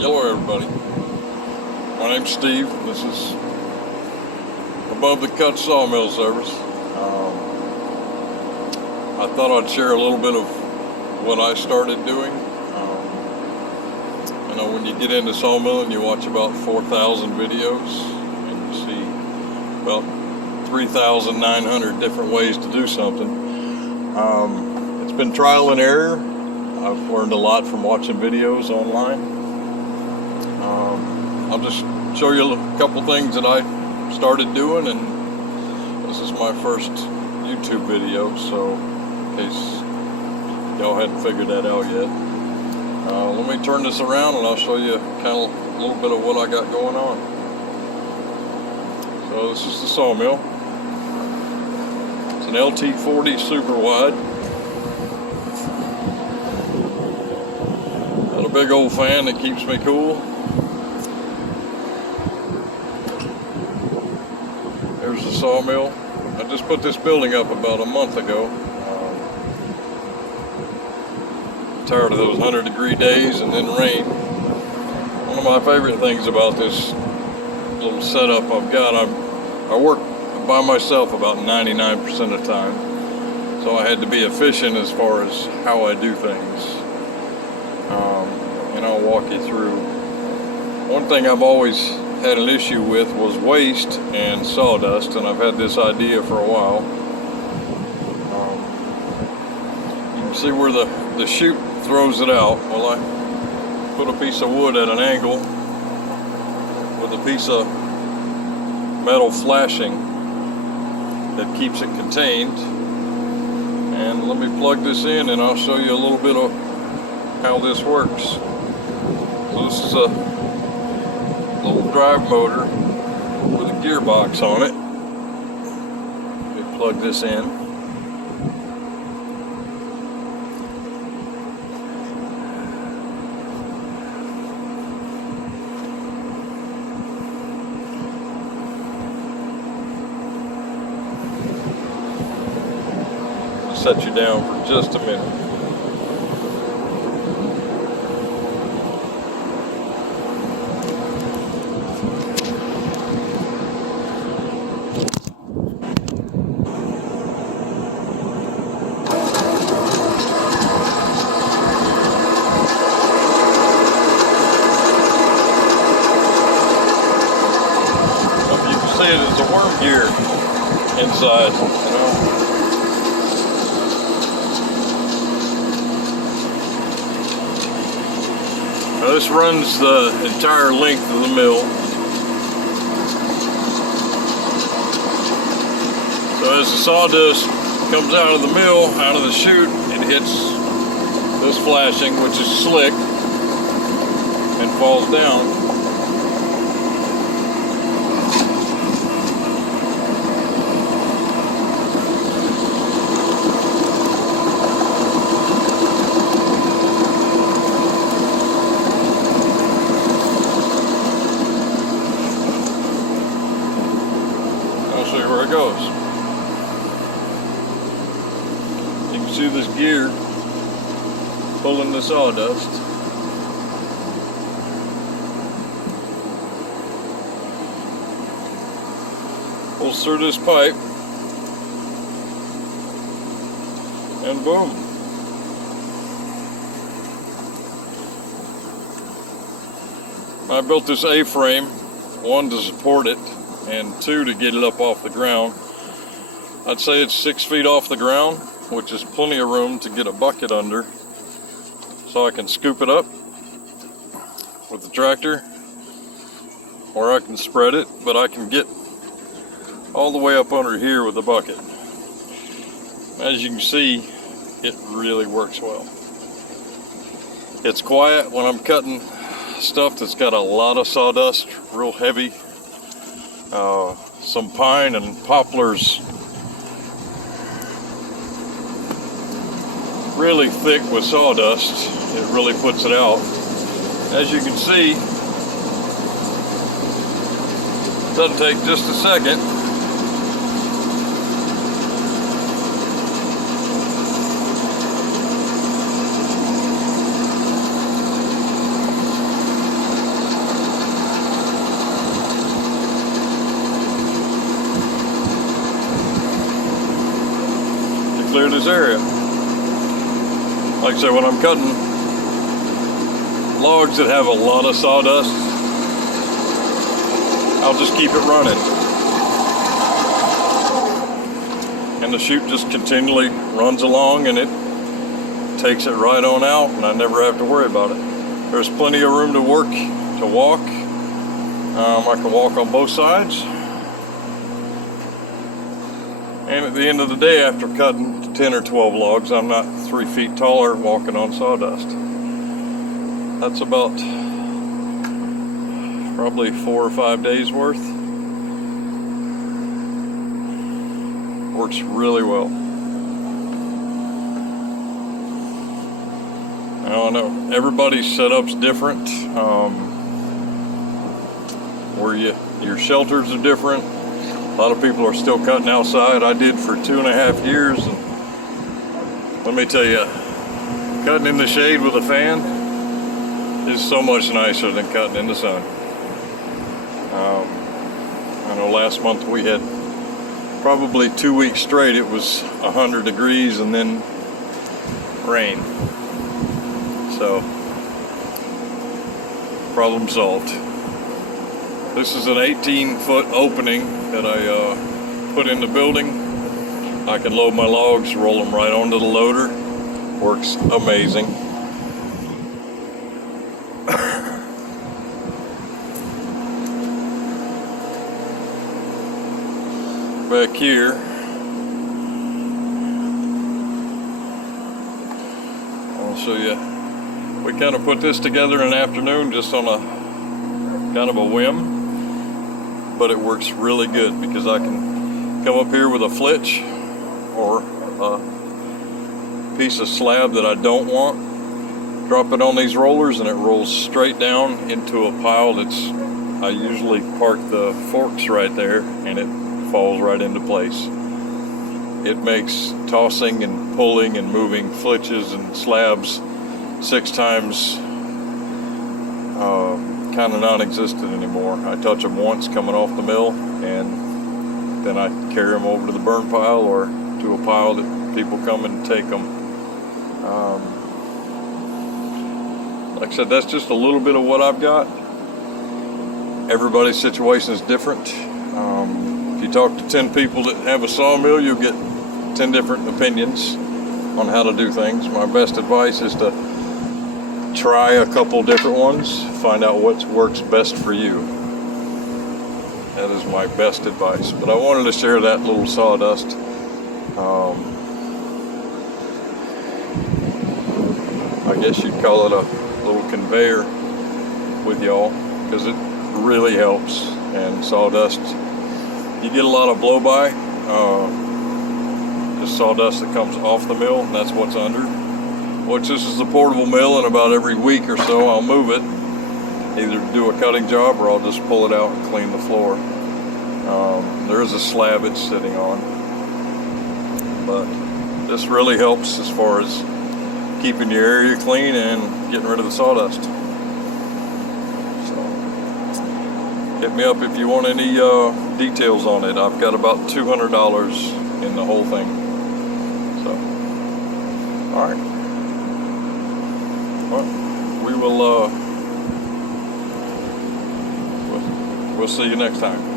Hello everybody, my name's Steve. This is Above the Cut Sawmill service. I thought I'd share a little bit of what I started doing. You know, when you get into sawmill and you watch about 4,000 videos and you see about 3,900 different ways to do something, it's been trial and error. I've learned a lot from watching videos online. I'll just show you a couple things that I started doing, and this is my first YouTube video, so in case y'all hadn't figured that out yet. Let me turn this around and I'll show you kind of a little bit of what I got going on. So this is the sawmill. It's an LT40 super wide. Got a big old fan that keeps me cool. There's the sawmill. I just put this building up about a month ago. Tired of those 100-degree days and then rain. One of my favorite things about this little setup I've got, I work by myself about 99% of the time, so I had to be efficient as far as how I do things. And I'll walk you through. One thing I've always had an issue with was waste and sawdust, and I've had this idea for a while. You can see where the chute throws it out. Well, I put a piece of wood at an angle with a piece of metal flashing that keeps it contained. And let me plug this in and I'll show you a little bit of how this works. So this is a little drive motor with a gearbox on it. Let me plug this in. Set you down for just a minute. You can see it as a worm gear inside, you know. Now this runs the entire length of the mill. So as the sawdust comes out of the mill, out of the chute, it hits this flashing, which is slick, and falls down. Where it goes. You can see this gear pulling the sawdust. Pulls through this pipe and boom. I built this A-frame, one to support it and two to get it up off the ground. I'd say it's 6 feet off the ground, which is plenty of room to get a bucket under, so I can scoop it up with the tractor, or I can spread it, but I can get all the way up under here with the bucket. As you can see, it really works well. It's quiet when I'm cutting stuff that's got a lot of sawdust, real heavy. Some pine and poplars, really thick with sawdust. It really puts it out. As you can see, it doesn't take just a second. this area. Like I said, when I'm cutting logs that have a lot of sawdust, I'll just keep it running. And the chute just continually runs along and it takes it right on out, and I never have to worry about it. There's plenty of room to walk. I can walk on both sides. And at the end of the day, after cutting 10 or 12 logs, I'm not 3 feet taller walking on sawdust. That's about probably 4 or 5 days worth. Works really well. Now, I know everybody's setup's different. Where your shelters are different. A lot of people are still cutting outside. I did for 2.5 years. And let me tell you, cutting in the shade with a fan is so much nicer than cutting in the sun. I know last month we had probably 2 weeks straight. It was 100 degrees and then rain. So, problem solved. This is an 18-foot opening that I put in the building. I can load my logs, roll them right onto the loader. Works amazing. Back here, I'll show you. We kind of put this together in an afternoon just on a kind of a whim. But it works really good because I can come up here with a flitch or a piece of slab that I don't want, drop it on these rollers, and it rolls straight down into a pile that's, I usually park the forks right there, and it falls right into place. It makes tossing and pulling and moving flitches and slabs 6 times kind of non-existent anymore. I touch them once coming off the mill, and then I carry them over to the burn pile or to a pile that people come and take them. Like I said, that's just a little bit of what I've got. Everybody's situation is different. If you talk to 10 people that have a sawmill, you'll get 10 different opinions on how to do things. My best advice is to try a couple different ones, find out what works best for you. That is my best advice. But I wanted to share that little sawdust. I guess you'd call it a little conveyor with y'all, because it really helps. And sawdust, you get a lot of blow-by. Just sawdust that comes off the mill, and that's what's under. Which this is a portable mill, and about every week or so I'll move it, either do a cutting job or I'll just pull it out and clean the floor. There is a slab it's sitting on, but this really helps as far as keeping your area clean and getting rid of the sawdust. So hit me up if you want any details on it. I've got about $200 in the whole thing. So, all right. Well, we will we'll see you next time.